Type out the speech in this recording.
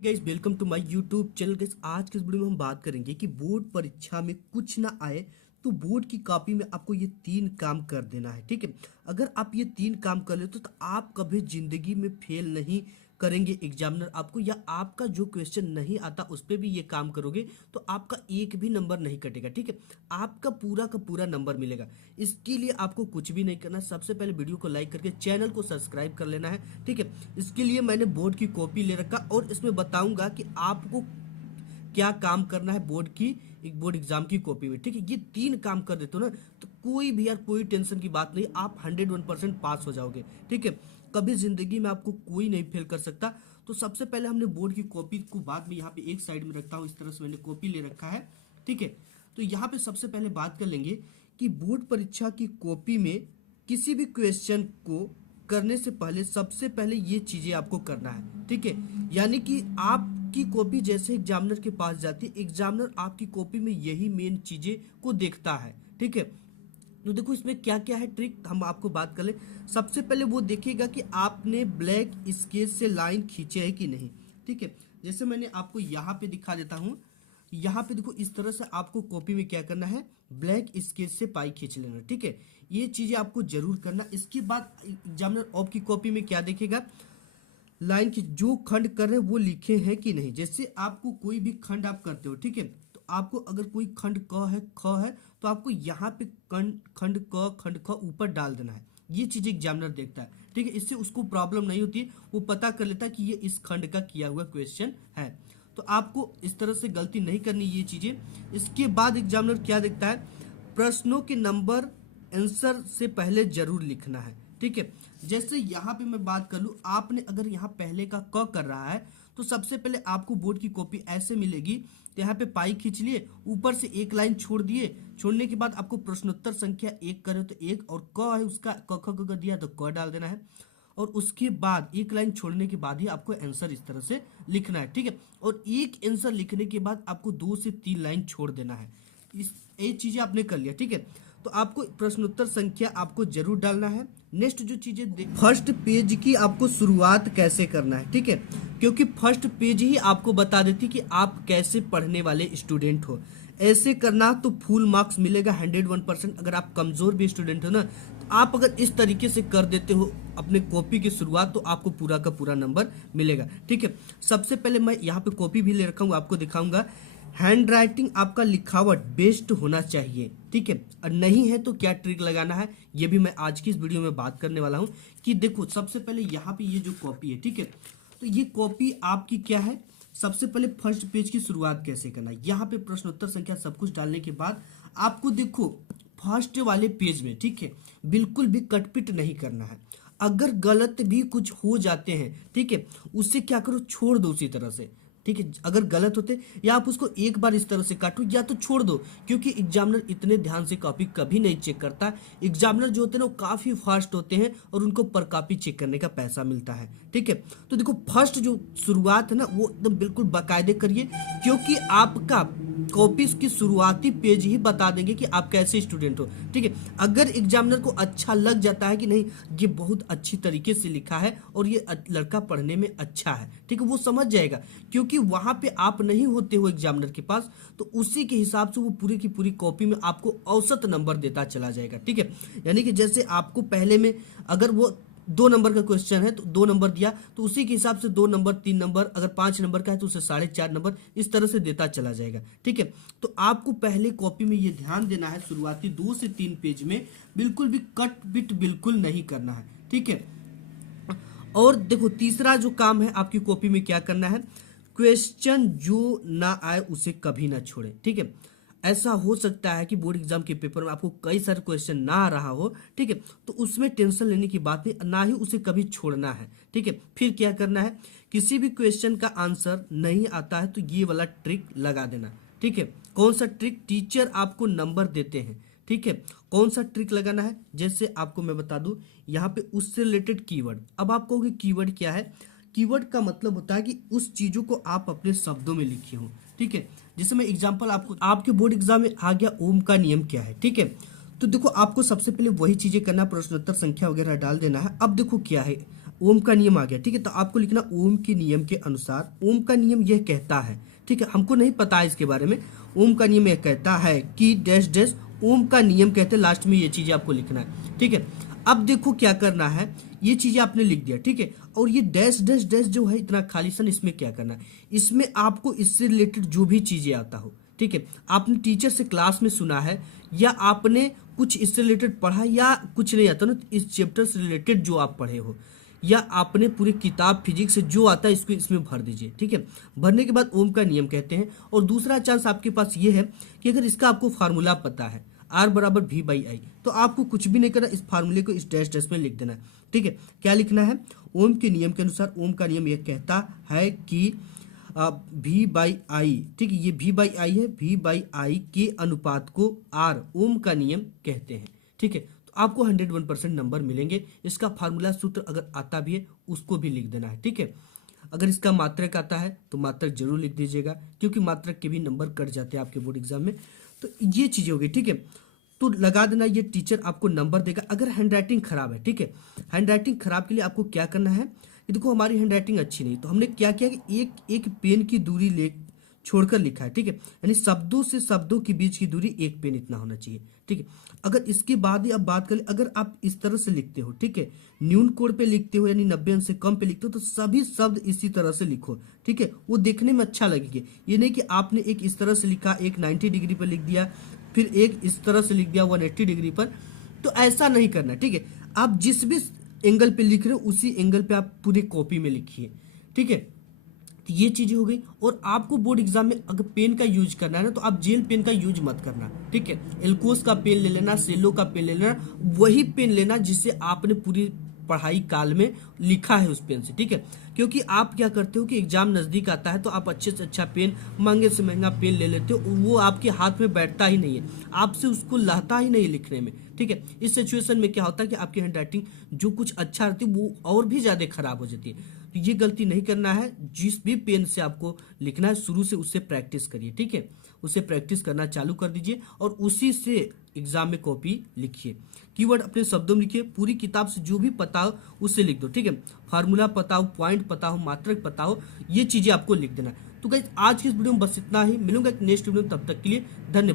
Guys welcome to my YouTube channel. Guys आज के इस वीडियो में हम बात करेंगे कि बोर्ड परीक्षा में कुछ ना आए तो बोर्ड की कॉपी में आपको ये 3 काम कर देना है। ठीक है, अगर आप ये 3 काम कर लेते तो आप कभी जिंदगी में फेल नहीं करेंगे एग्जामिनर आपको, या आपका जो क्वेश्चन नहीं आता उस पर भी ये काम करोगे तो आपका एक भी नंबर नहीं कटेगा। ठीक है, आपका पूरा का पूरा नंबर मिलेगा। इसके लिए आपको कुछ भी नहीं करना, सबसे पहले वीडियो को लाइक करके चैनल को सब्सक्राइब कर लेना है। ठीक है, इसके लिए मैंने बोर्ड की कॉपी ले रखा और इसमें बताऊंगा कि आपको क्या काम करना है बोर्ड की एक बोर्ड एग्जाम की कॉपी में। ठीक है, ये 3 काम कर देते हो ना तो कोई भी यार कोई टेंशन की बात नहीं, आप 101% पास हो जाओगे। ठीक है, कभी जिंदगी में आपको कोई नहीं फेल कर सकता। तो सबसे पहले हमने बोर्ड की कॉपी को बाद में यहाँ पे एक साइड में रखता हूँ, इस तरह से मैंने कॉपी ले रखा है। ठीक है, तो यहाँ पे सबसे पहले बात कर लेंगे कि बोर्ड परीक्षा की कॉपी में किसी भी क्वेश्चन को करने से पहले सबसे पहले ये चीजें आपको करना है। ठीक है, यानी कि आपकी कॉपी जैसे एग्जामिनर के पास जाती है, एग्जामिनर आपकी कॉपी में यही मेन चीजें को देखता है। ठीक है, तो देखो इसमें क्या क्या है ट्रिक हम आपको बात कर ले। सबसे पहले वो देखेगा कि आपने ब्लैक स्केच से लाइन खींचे है कि नहीं। ठीक है, जैसे मैंने आपको यहाँ पे दिखा देता हूँ, यहाँ पे देखो इस तरह से आपको कॉपी में क्या करना है, ब्लैक स्केच से पाई खींच लेना। ठीक है, ये चीजें आपको जरूर करना। इसके बाद एग्जामिनर आपकी कॉपी में क्या देखेगा, लाइन की जो खंड कर रहे हैं वो लिखे हैं कि नहीं। जैसे आपको कोई भी खंड आप करते हो, ठीक है, तो आपको अगर कोई खंड क है ख है तो आपको यहाँ पे खंड क खंड ख ऊपर डाल देना है। ये चीज एग्जामिनर देखता है। ठीक है, इससे उसको प्रॉब्लम नहीं होती, वो पता कर लेता है कि ये इस खंड का किया हुआ क्वेश्चन है। तो आपको इस तरह से गलती नहीं करनी ये चीजें। इसके बाद एग्जामिनर क्या देखता है, प्रश्नों के नंबर आंसर से पहले जरूर लिखना है। ठीक है, जैसे यहाँ पे मैं बात कर लूँ, आपने अगर यहाँ पहले का क कर रहा है तो सबसे पहले आपको बोर्ड की कॉपी ऐसे मिलेगी। तो यहाँ पे पाई खींच लिए, ऊपर से एक लाइन छोड़ दिए, छोड़ने के बाद आपको प्रश्नोत्तर संख्या 1 करे तो 1, और क है उसका क ख ग दिया तो क डाल देना है, और उसके बाद एक लाइन छोड़ने के बाद ही आपको आंसर इस तरह से लिखना है। ठीक है, और एक आंसर लिखने के बाद आपको 2 से 3 लाइन छोड़ देना है। इस ये चीजें आपने कर लिया। ठीक है, तो आपको प्रश्नोत्तर संख्या आपको जरूर डालना है। नेक्स्ट जो चीजें, फर्स्ट पेज की आपको शुरुआत कैसे करना है। ठीक है, क्योंकि फर्स्ट पेज ही आपको बता देती कि आप कैसे पढ़ने वाले स्टूडेंट हो। ऐसे करना तो फुल मार्क्स मिलेगा 101%। अगर आप कमजोर भी स्टूडेंट हो ना, तो आप अगर इस तरीके से कर देते हो अपने कॉपी की शुरुआत तो आपको पूरा का पूरा नंबर मिलेगा। ठीक है, सबसे पहले मैं यहाँ पे कॉपी भी ले रखा हूँ, आपको दिखाऊंगा। हैंड राइटिंग आपका लिखावट बेस्ट होना चाहिए। ठीक है, और नहीं है तो क्या ट्रिक लगाना है ये भी मैं आज की इस वीडियो में बात करने वाला हूं। कि देखो सबसे पहले यहाँ पे ये जो कॉपी है, ठीक है, तो ये कॉपी आपकी क्या है, सबसे पहले फर्स्ट पेज की शुरुआत कैसे करना है। यहाँ पे प्रश्नोत्तर संख्या सब कुछ डालने के बाद आपको देखो फर्स्ट वाले पेज में, ठीक है, बिल्कुल भी कटपिट नहीं करना है। अगर गलत भी कुछ हो जाते हैं, ठीक है, उससे क्या करो, छोड़ दो उसी तरह से। ठीक है, अगर गलत होते या आप उसको एक बार इस तरह से काटो या तो छोड़ दो, क्योंकि एग्जामिनर इतने ध्यान से कॉपी कभी नहीं चेक करता। एग्जामिनर जो होते हैं ना वो काफी फास्ट होते हैं और उनको पर कॉपी चेक करने का पैसा मिलता है। ठीक है, तो देखो फर्स्ट जो शुरुआत है ना वो एकदम बिल्कुल बाकायदे करिए, क्योंकि आपका कॉपी की शुरुआती पेज ही बता देंगे कि आप कैसे स्टूडेंट हो। ठीक है, अगर एग्जामिनर को अच्छा लग जाता है कि नहीं ये बहुत अच्छी तरीके से लिखा है और ये लड़का पढ़ने में अच्छा है, ठीक है, वो समझ जाएगा, क्योंकि वहां पे आप नहीं होते हो एग्जामिनर के पास, तो उसी के हिसाब से वो पूरी की पूरी कॉपी में आपको औसत नंबर देता चला जाएगा। ठीक है, यानी कि जैसे आपको पहले में अगर वो 2 नंबर का क्वेश्चन है तो 2 नंबर दिया, तो उसी के हिसाब से 2 नंबर 3 नंबर, अगर 5 नंबर का है तो उसे 4.5 नंबर, इस तरह से देता चला जाएगा। ठीक है, तो आपको पहले कॉपी में ये ध्यान देना है, शुरुआती 2 से 3 पेज में बिल्कुल भी कट बिट बिल्कुल नहीं करना है। ठीक है, और देखो तीसरा जो काम है आपकी कॉपी में क्या करना है, क्वेश्चन जो ना आए उसे कभी ना छोड़े। ठीक है, ऐसा हो सकता है कि बोर्ड एग्जाम के पेपर में आपको कई सारे क्वेश्चन ना आ रहा हो, ठीक है, तो उसमें टेंशन लेने की बात नहीं, ना ही उसे कभी छोड़ना है। ठीक है, फिर क्या करना है, किसी भी क्वेश्चन का आंसर नहीं आता है तो ये वाला ट्रिक लगा देना। ठीक है, कौन सा ट्रिक, टीचर आपको नंबर देते हैं, ठीक है, कौन सा ट्रिक लगाना है, जैसे आपको मैं बता दूं यहाँ पे उससे रिलेटेड कीवर्ड। अब आप कहोगे कीवर्ड क्या है, कीवर्ड का मतलब होता है कि उस चीजों को आप अपने शब्दों में लिखे हो। ठीक है, जैसे मैं एग्जांपल आपको, आपके बोर्ड एग्जाम में आ गया ओम का नियम क्या है। ठीक है, तो देखो आपको सबसे पहले वही चीजें करना, प्रश्नोत्तर संख्या वगैरह डाल देना है। अब देखो क्या है, ओम का नियम आ गया, ठीक है। तो आपको लिखना ओम के नियम के अनुसार, ओम का नियम यह कहता है, ठीक है, हमको नहीं पता है इसके बारे में। ओम का नियम यह कहता है कि डैश डैश, ओम का नियम कहते हैं, लास्ट में ये चीजें आपको लिखना है, ठीक है। अब देखो क्या करना है, ये चीजें आपने लिख दिया, ठीक है। और ये डैश डैश डैश जो है इतना खालीसन, इसमें क्या करना है, इसमें आपको इससे रिलेटेड जो भी चीजें आता हो, ठीक है, आपने टीचर से क्लास में सुना है या आपने कुछ इससे रिलेटेड पढ़ा या कुछ नहीं आता ना, इस चैप्टर से रिलेटेड जो आप पढ़े हो या आपने पूरी किताब फिजिक्स से जो आता है इसको इसमें भर दीजिए, ठीक है। भरने के बाद ओम का नियम कहते हैं। और दूसरा चांस आपके पास ये है कि अगर इसका आपको फार्मूला पता है R बराबर V/I, तो आपको कुछ भी नहीं करना, इस फार्मूले को इस डैश डैश में लिख देना है, ठीक है। क्या लिखना है, ओम के नियम के अनुसार, ओम का नियम यह कहता है कि V/I, ठीक है, ये V/I है, V/I के अनुपात को R, ओम का नियम कहते हैं, ठीक है। तो आपको 101% नंबर मिलेंगे। इसका फार्मूला सूत्र अगर आता भी है उसको भी लिख देना है, ठीक है। अगर इसका मात्रक आता है तो मात्रक जरूर लिख दीजिएगा, क्योंकि मात्रक के भी नंबर कट जाते हैं आपके बोर्ड एग्जाम में। तो ये चीजें हो गई, ठीक है। तो लगा देना, ये टीचर आपको नंबर देगा अगर हैंडराइटिंग खराब है, ठीक है। हैंडराइटिंग खराब के लिए आपको क्या करना है, ये देखो हमारी हैंडराइटिंग अच्छी नहीं, तो हमने क्या किया कि एक एक पेन की दूरी ले छोड़कर लिखा है, ठीक है। यानी शब्दों से शब्दों के बीच की दूरी एक पेन इतना होना चाहिए, ठीक है। अगर इसके बाद ही अब बात करें, अगर आप इस तरह से लिखते हो, ठीक है, न्यून कोड पे लिखते हो यानी 90 अंश से कम पे लिखते हो, तो सभी शब्द इसी तरह से लिखो, ठीक है। वो देखने में अच्छा लगेगा। ये नहीं कि आपने एक इस तरह से लिखा, एक 90 डिग्री पर लिख दिया, फिर एक इस तरह से लिख दिया 180 डिग्री पर, तो ऐसा नहीं करना, ठीक है। आप जिस भी एंगल पे लिख रहे हो उसी एंगल पे आप पूरी कॉपी में लिखिए, ठीक है। तो ये चीजें हो गई। और आपको बोर्ड एग्जाम में अगर पेन का यूज करना है ना, तो आप जेल पेन का यूज मत करना, ठीक है। एल्कोस का पेन ले लेना, सेलो का पेन ले लेना, वही पेन लेना जिससे आपने पूरी पढ़ाई काल में लिखा है उस पेन से, ठीक है। क्योंकि आप क्या करते हो कि एग्जाम नजदीक आता है तो आप अच्छे से अच्छा पेन, महंगे से महंगा पेन ले लेते हो, वो आपके हाथ में बैठता ही नहीं है, आपसे उसको लहता ही नहीं लिखने में, ठीक है। इस सिचुएशन में क्या होता है कि आपकी हैंडराइटिंग जो कुछ अच्छा रहती है वो और भी ज्यादा खराब हो जाती है। तो ये गलती नहीं करना है। जिस भी पेन से आपको लिखना है शुरू से उससे प्रैक्टिस करिए, ठीक है। उसे प्रैक्टिस करना चालू कर दीजिए और उसी से एग्जाम में कॉपी लिखिए। कीवर्ड अपने शब्दों में लिखिए, पूरी किताब से जो भी पता हो उससे लिख दो, ठीक है। फार्मूला पता हो, पॉइंट पता हो, मात्रक पता हो, ये चीजें आपको लिख देना है। तो गाइस आज की इस वीडियो में बस इतना ही, मिलूंगा एक नेक्स्ट वीडियो में, तब तक के लिए धन्यवाद।